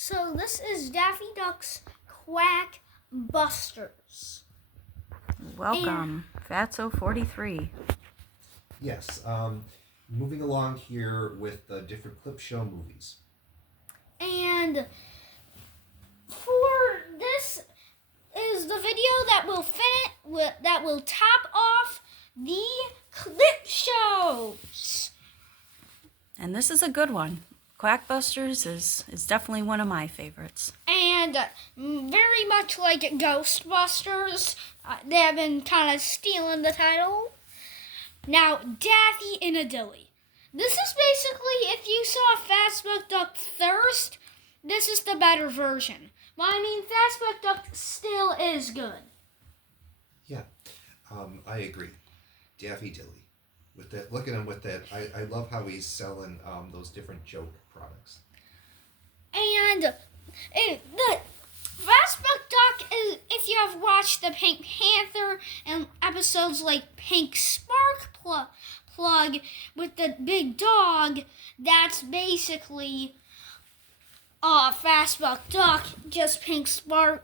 So this is Daffy Duck's Quackbusters. Welcome, Fatso 43. Yes, moving along here with the different clip show movies. And for this is the video that will top off the clip shows. And this is a good one. Quackbusters is definitely one of my favorites. And very much like Ghostbusters, they have been kind of stealing the title. Now, Daffy in a Dilly. This is basically, if you saw Fastbuck Duck first, this is the better version. Well, I mean, Fastbuck Duck still is good. Yeah, I agree. Daffy Dilly. With that, look at him with that. I love how he's selling those different joke products. And the Fastbuck Duck is, if you have watched the Pink Panther and episodes like Pink Spark Plug with the big dog, that's basically Fastbuck Duck, just Pink Spark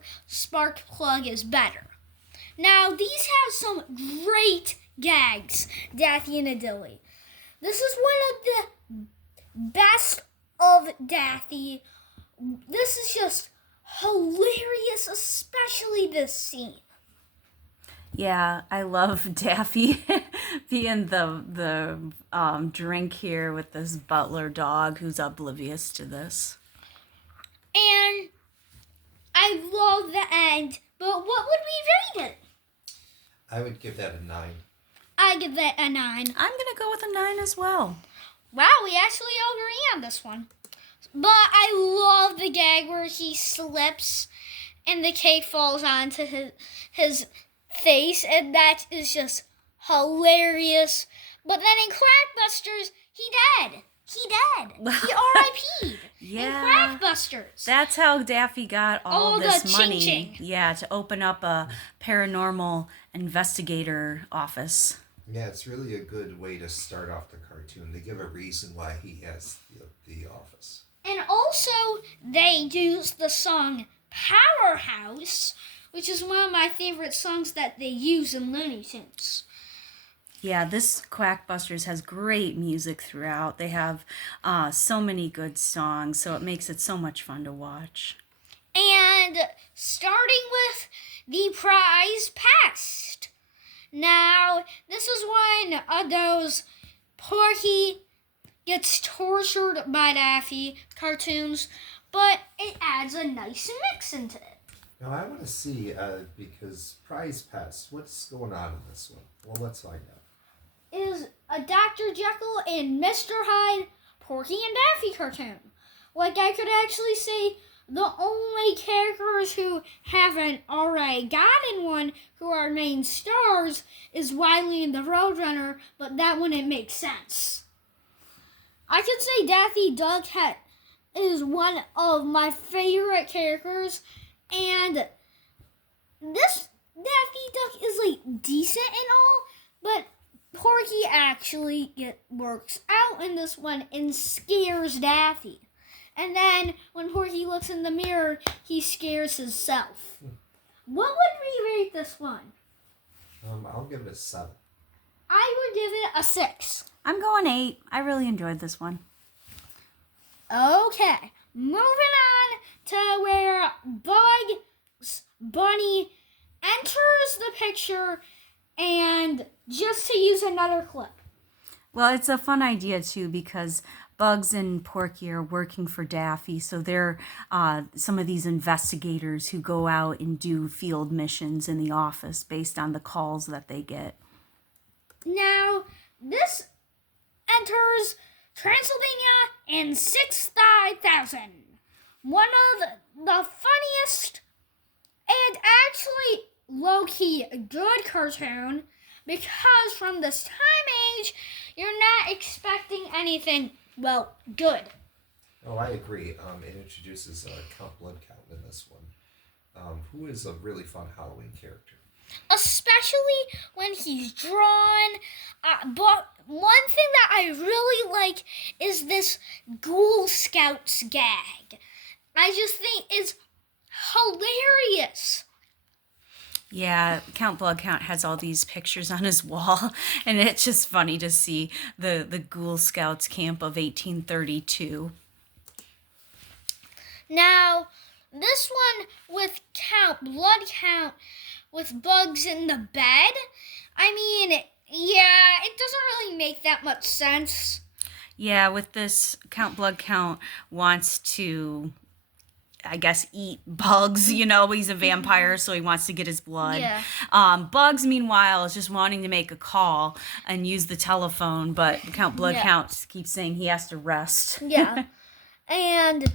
Plug is better. Now, these have some great gags, Daffy and a Dilly. This is one of the best of Daffy. This is just hilarious, especially this scene. Yeah, I love Daffy being the drink here with this butler dog who's oblivious to this. And I love the end, but what would we rate it? I would give that a 9. I give that a 9. I'm gonna go with a 9 as well. Wow, we actually agree on this one. But I love the gag where he slips and the cake falls onto his face, and that is just hilarious. But then in Quackbusters, he dead. He R.I.P'd Yeah. in Quackbusters. That's how Daffy got all this the money. ching-ching. Yeah, to open up a paranormal investigator office. Yeah, it's really a good way to start off the cartoon. They give a reason why he has the office. And also, they use the song Powerhouse, which is one of my favorite songs that they use in Looney Tunes. Yeah, this Quackbusters has great music throughout. They have so many good songs, so it makes it so much fun to watch. And starting with the prize past. Now, this is one of those Porky gets tortured by Daffy cartoons, but it adds a nice mix into it. Now, I want to see, because Prize Pest, what's going on in this one? Well, let's find out. Is a Dr. Jekyll and Mr. Hyde Porky and Daffy cartoon. Like, I could actually say the only characters who haven't already gotten one, who are main stars, is Wily and the Roadrunner, but that wouldn't make sense. I could say Daffy Duck is one of my favorite characters, and this Daffy Duck is like decent and all, but Porky actually works out in this one and scares Daffy. And then when Porky looks in the mirror, he scares himself. What would we rate this one? I'll give it a 7. I would give it a 6. I'm going 8. I really enjoyed this one. Okay, moving on to where Bugs Bunny enters the picture, and just to use another clip. Well, it's a fun idea, too, because Bugs and Porky are working for Daffy, so they're some of these investigators who go out and do field missions in the office based on the calls that they get. Now, this enters Transylvania in 6,000. One of the funniest and actually low-key good cartoon, because from this time age, you're not expecting anything, well, good. Oh, I agree. It introduces Count Bloodcount in this one, who is a really fun Halloween character. Especially when he's drawn. But one thing that I really like is this Ghoul Scouts gag. I I just think is hilarious. Yeah, Count Bloodcount has all these pictures on his wall, and it's just funny to see the Ghoul Scouts camp of 1832. Now, this one with Blood Count, with bugs in the bed, I mean, yeah, it doesn't really make that much sense. Yeah, with this, Count Bloodcount wants to, I guess, eat bugs. He's a vampire, so he wants to get his blood. Yeah. Bugs, meanwhile, is just wanting to make a call and use the telephone, but Count Bloodcount keeps saying he has to rest. Yeah. And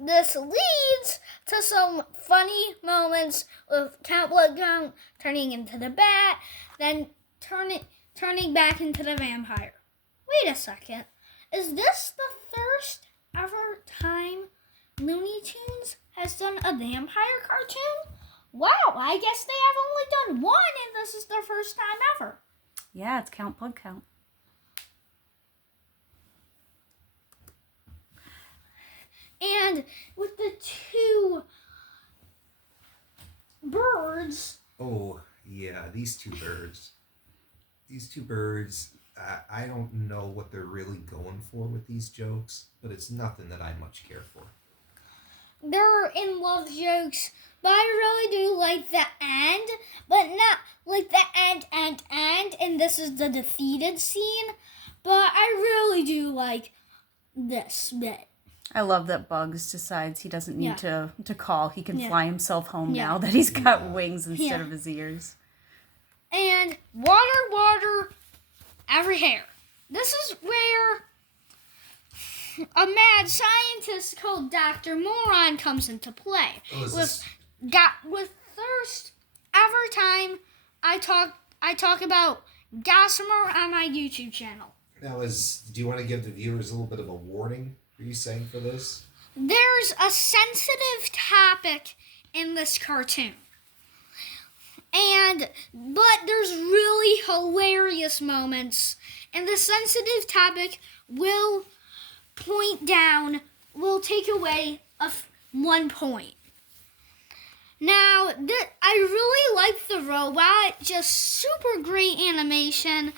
this leads to some funny moments with Count Bloodcount turning into the bat, then turning back into the vampire. Wait a second. Is this the first ever time Looney Tunes has done a vampire cartoon? Wow, I guess they have only done one, and this is their first time ever. Yeah, it's Count Bloodcount. And with the two birds. Oh, yeah, these two birds. I don't know what they're really going for with these jokes, but it's nothing that I much care for. They're in love jokes, but I really do like the end, but not like the end, and this is the defeated scene, but I really do like this bit. I love that Bugs decides he doesn't need to call. He can fly himself home Yeah. now that he's got wings instead of his ears. And water, every hair. This is where a mad scientist called Dr. Moron comes into play. With first ever time I talk about Gossamer on my YouTube channel. Now, do you want to give the viewers a little bit of a warning? Are you saying for this? There's a sensitive topic in this cartoon. But there's really hilarious moments, and the sensitive topic will take away 1 point. Now, I really like the robot, just super great animation,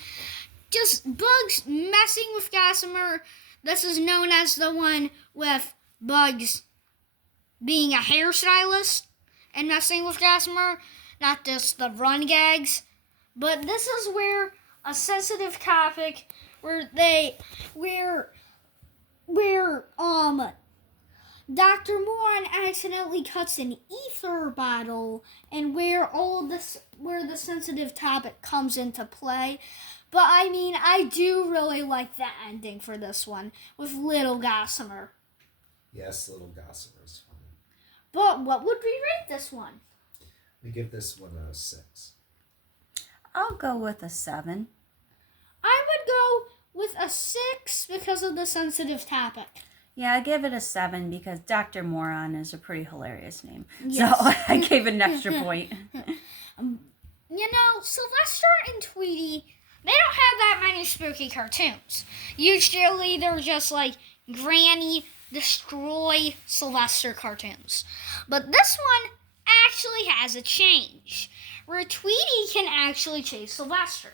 just Bugs messing with Gossamer. This is known as the one with Bugs being a hairstylist and messing with Gossamer. Not just the run gags, but this is where a sensitive topic where Dr. Moran accidentally cuts an ether bottle, and where the sensitive topic comes into play. But I mean, I do really like the ending for this one with Little Gossamer. Yes, Little Gossamer is funny. But what would we rate this one? We give this one a 6. I'll go with a 7. I would go with a 6 because of the sensitive topic. Yeah, I give it a 7 because Dr. Moron is a pretty hilarious name. Yes. So I gave it an extra point. Sylvester and Tweety, they don't have that many spooky cartoons. Usually they're just like Granny Destroy Sylvester cartoons. But this one actually has a change, where Tweety can actually chase Sylvester.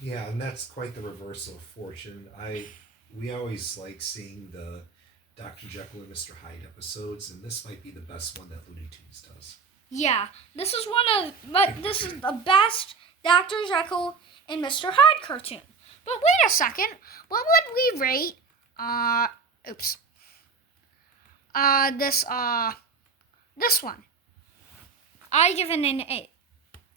Yeah, and that's quite the reversal of fortune. We always like seeing the Dr. Jekyll and Mr. Hyde episodes, and this might be the best one that Looney Tunes does. Yeah, this is the best Dr. Jekyll and Mr. Hyde cartoon. But wait a second, what would we rate? This one. I give it an 8.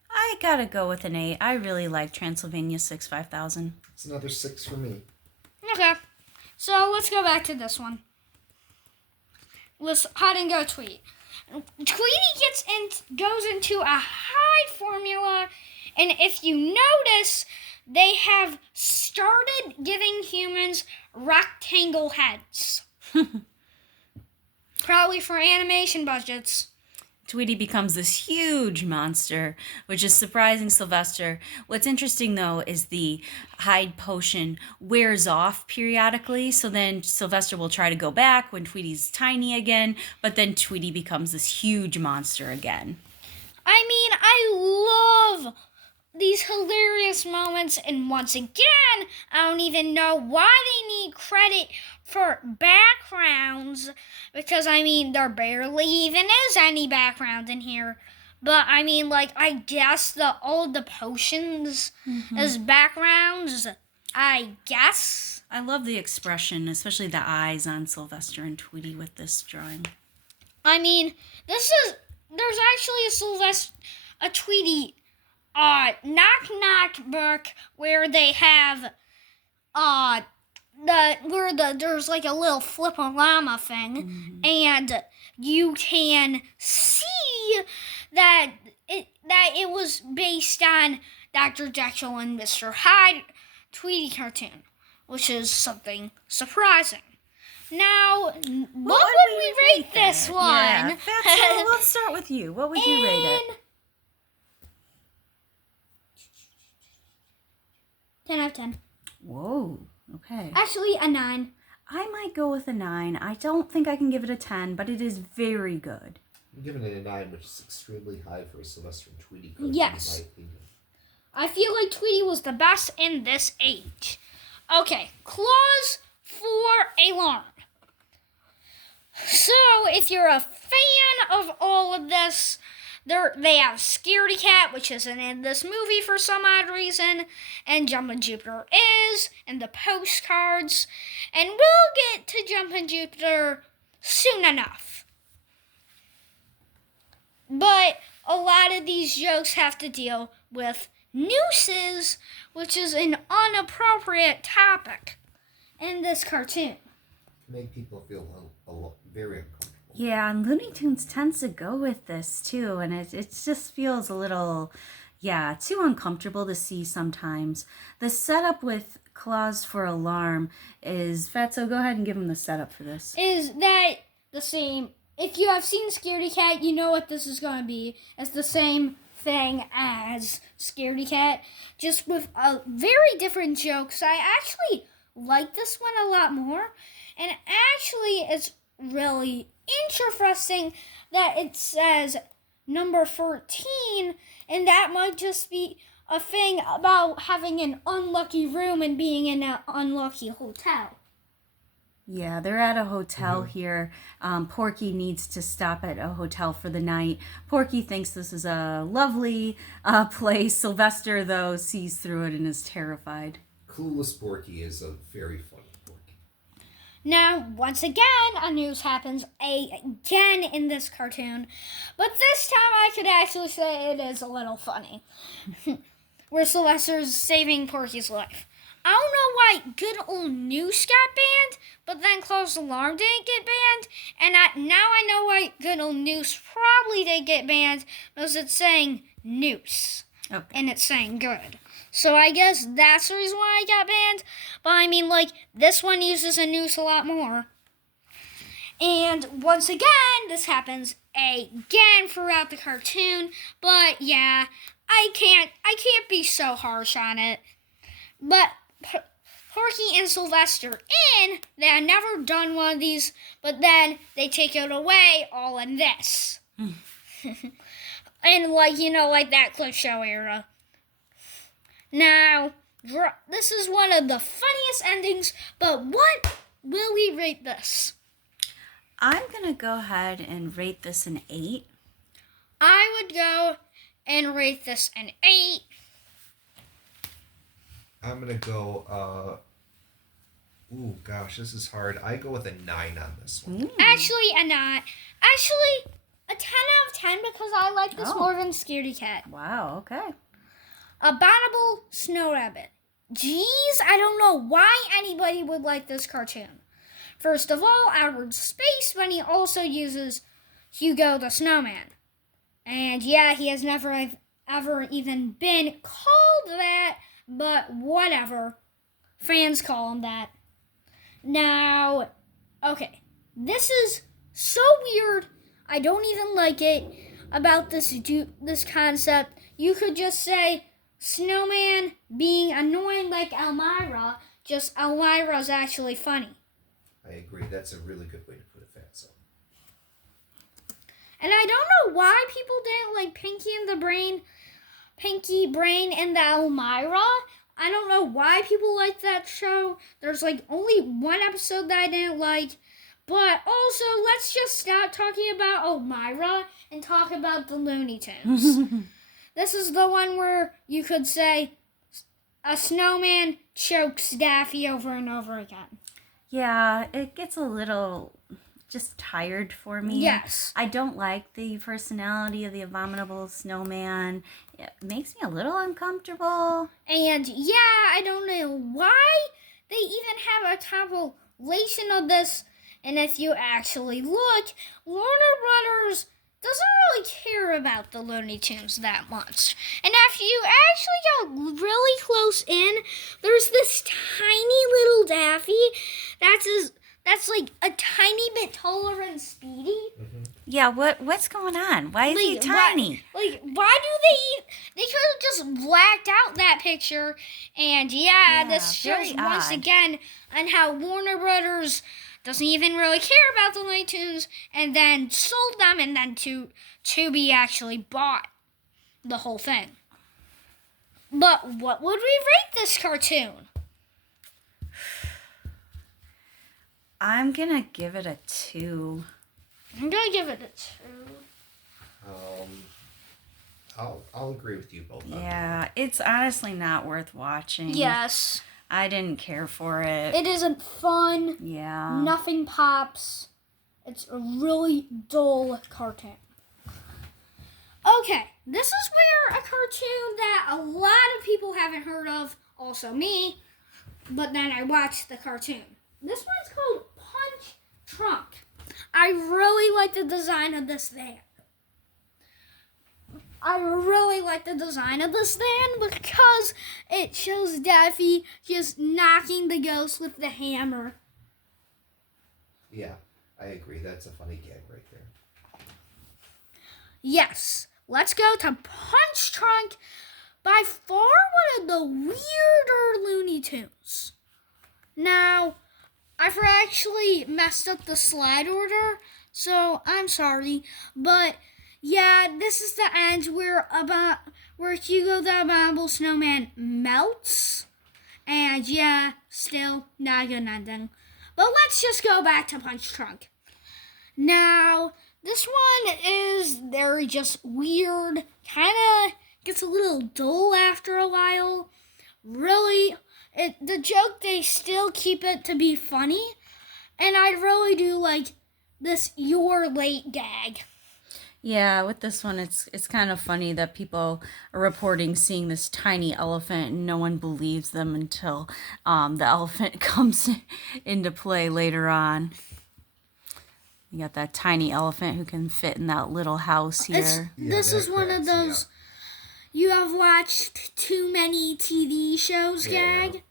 I gotta go with an 8. I really like Transylvania 65000. It's another 6 for me. Okay, so let's go back to this one. Let's hide and go Tweety. Tweety goes into a hide formula, and if you notice, they have started giving humans rectangle heads. Probably for animation budgets. Tweety becomes this huge monster, which is surprising Sylvester. What's interesting, though, is the hide potion wears off periodically. So then Sylvester will try to go back when Tweety's tiny again, but then Tweety becomes this huge monster again. I mean, I love these hilarious moments, and once again, I don't even know why they need credit for backgrounds, because I mean, there barely even is any background in here. But I mean, like, I guess all the potions as backgrounds, I guess. I love the expression, especially the eyes on Sylvester and Tweety with this drawing. I mean, there's actually a Tweety knock knock book where they have there's like a little flip-a-llama thing, and you can see that it was based on Dr. Jekyll and Mr. Hyde Tweety cartoon, which is something surprising. Now, what would we rate this one? Yeah, let's start with you. What would you rate it? 10 out of 10. Whoa, okay. Actually, a 9. I might go with a 9. I don't think I can give it a 10, but it is very good. I'm giving it a 9, which is extremely high for a Sylvester and Tweety cartoon, Yes. in my opinion. I feel like Tweety was the best in this age. Okay, clause for alarm. So, if you're a fan of all of this, they have Scaredy Cat, which isn't in this movie for some odd reason, and Jumpin' Jupiter is, and the postcards, and we'll get to Jumpin' Jupiter soon enough. But a lot of these jokes have to deal with nooses, which is an inappropriate topic in this cartoon. Make people feel very uncomfortable. Yeah, and Looney Tunes tends to go with this too, and it just feels a little, too uncomfortable to see sometimes. The setup with clause for alarm is, Fatso, go ahead and give him the setup for this. Is that the same? If you have seen Scaredy Cat, you know what this is going to be. It's the same thing as Scaredy Cat, just with a very different jokes. I actually like this one a lot more, and actually it's really interesting that it says number 14, and that might just be a thing about having an unlucky room and being in an unlucky hotel. Yeah, they're at a hotel here. Porky needs to stop at a hotel for the night. Porky thinks this is a lovely place. Sylvester, though, sees through it and is terrified. Clueless Porky is a very funny Porky. Now, once again, a news happens again in this cartoon, but this time I could actually say it is a little funny, where Sylvester's saving Porky's life. I don't know why Good Old Noose got banned, but then Close Alarm didn't get banned, and now I know why Good Old Noose probably didn't get banned, because it's saying noose, and it's saying good. So I guess that's the reason why I got banned. But I mean, like, this one uses a noose a lot more. And once again, this happens again throughout the cartoon. But yeah, I can't be so harsh on it. But Porky and Sylvester they had never done one of these, but then they take it away all in this. And like that clip show era. Now, this is one of the funniest endings, but what will we rate this? I'm going to go ahead and rate this an 8. I would go and rate this an 8. I'm going to go, ooh, gosh, this is hard. I go with a 9 on this one. Actually, a 9. Actually, a 10 out of 10 because I like this more than Scaredy Cat. Wow, okay. Abominable Snow Rabbit. Jeez, I don't know why anybody would like this cartoon. First of all, outer space, but he also uses Hugo the Snowman. And yeah, he has never ever even been called that, but whatever. Fans call him that. Now, okay, this is so weird. I don't even like it. about this concept, you could just say Snowman being annoying like Elmira, just Elmira's actually funny. I agree. That's a really good way to put it, Fatso. And I don't know why people didn't like Pinky Brain and the Elmira. I don't know why people like that show. There's like only one episode that I didn't like. But also, let's just stop talking about Elmira and talk about the Looney Tunes. This is the one where you could say a snowman chokes Daffy over and over again. Yeah, it gets a little just tired for me. Yes. I don't like the personality of the abominable snowman. It makes me a little uncomfortable. And yeah, I don't know why they even have a compilation of this. And if you actually look, Warner Brothers doesn't really care about the Looney Tunes that much. And if you actually go really close in, there's this tiny little Daffy that's like a tiny bit taller than Speedy. Mm-hmm. Yeah, what's going on? Why is he tiny? Why do they could have just blacked out that picture. And yeah, this shows once again on how Warner Brothers doesn't even really care about the Looney Tunes, and then sold them, and then Tubi actually bought the whole thing. But what would we rate this cartoon? I'm gonna give it a 2. I'm gonna give it a 2. I'll agree with you both. Yeah, it's honestly not worth watching. Yes. I didn't care for it. It isn't fun. Yeah. Nothing pops. It's a really dull cartoon. Okay, this is where a cartoon that a lot of people haven't heard of, also me, but then I watched the cartoon. This one's called Punch Trunk. I really like the design of this van. I really like the design of this van because it shows Daffy just knocking the ghost with the hammer. Yeah, I agree. That's a funny gag right there. Yes, let's go to Punch Trunk, by far one of the weirder Looney Tunes. Now, I've actually messed up the slide order, so I'm sorry, but yeah, this is the end where Hugo the Abominable Snowman melts. And yeah, still not a good ending. But let's just go back to Punch Trunk. Now, this one is very just weird. Kind of gets a little dull after a while. Really, the joke, they still keep it to be funny. And I really do like this "you're late" gag. Yeah, with this one, it's kind of funny that people are reporting seeing this tiny elephant and no one believes them until the elephant comes into play later on. You got that tiny elephant who can fit in that little house here. This is one of those you have watched too many TV shows gag.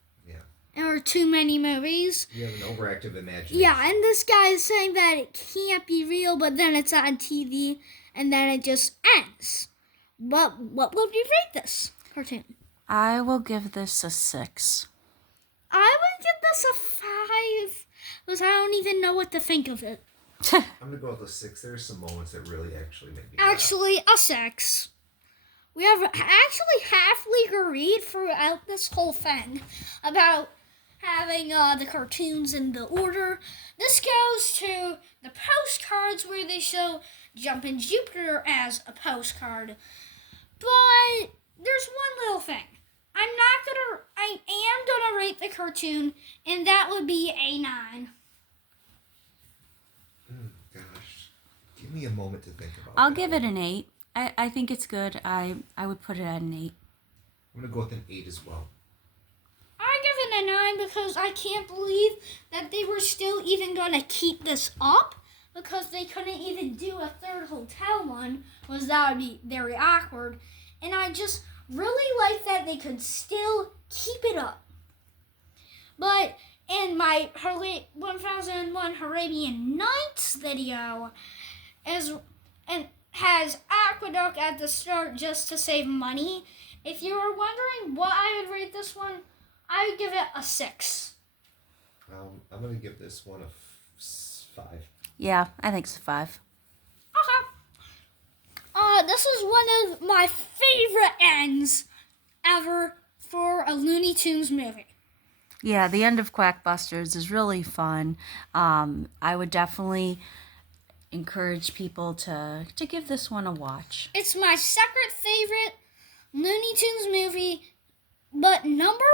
Or too many movies. You have an overactive imagination. Yeah, and this guy is saying that it can't be real, but then it's on TV, and then it just ends. But what would you rate this cartoon? I will give this a 6. I would give this a 5, because I don't even know what to think of it. I'm going to go with a 6. There's some moments that really actually make me laugh. Actually, a 6. We have actually halfly agreed throughout this whole thing about having the cartoons in the order. This goes to the postcards where they show Jumpin' Jupiter as a postcard. But there's one little thing. I am gonna rate the cartoon, and that would be a 9. Gosh. Give me a moment to think about I'll that. give it an 8. I think it's good. I would put it at an 8. I'm going to go with an 8 as well. I give it a 9 because I can't believe that they were still even going to keep this up, because they couldn't even do a third hotel one, because that would be very awkward. And I just really like that they could still keep it up. But in my 1001 Arabian Nights video, has Aqueduct at the start just to save money. If you were wondering what I would rate this one, I would give it a 6. I'm gonna give this one a 5. Yeah, I think it's a 5. Okay. This is one of my favorite ends ever for a Looney Tunes movie. Yeah, the end of Quackbusters is really fun. I would definitely encourage people to give this one a watch. It's my second favorite Looney Tunes movie, but number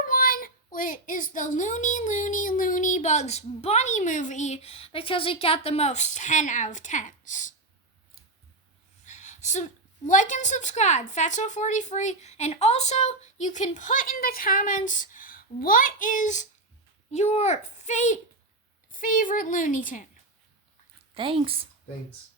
1 is the Looney Bugs Bunny movie because it got the most 10 out of 10s. So like and subscribe, Fatso43, and also you can put in the comments what is your favorite Looney Tune. Thanks. Thanks.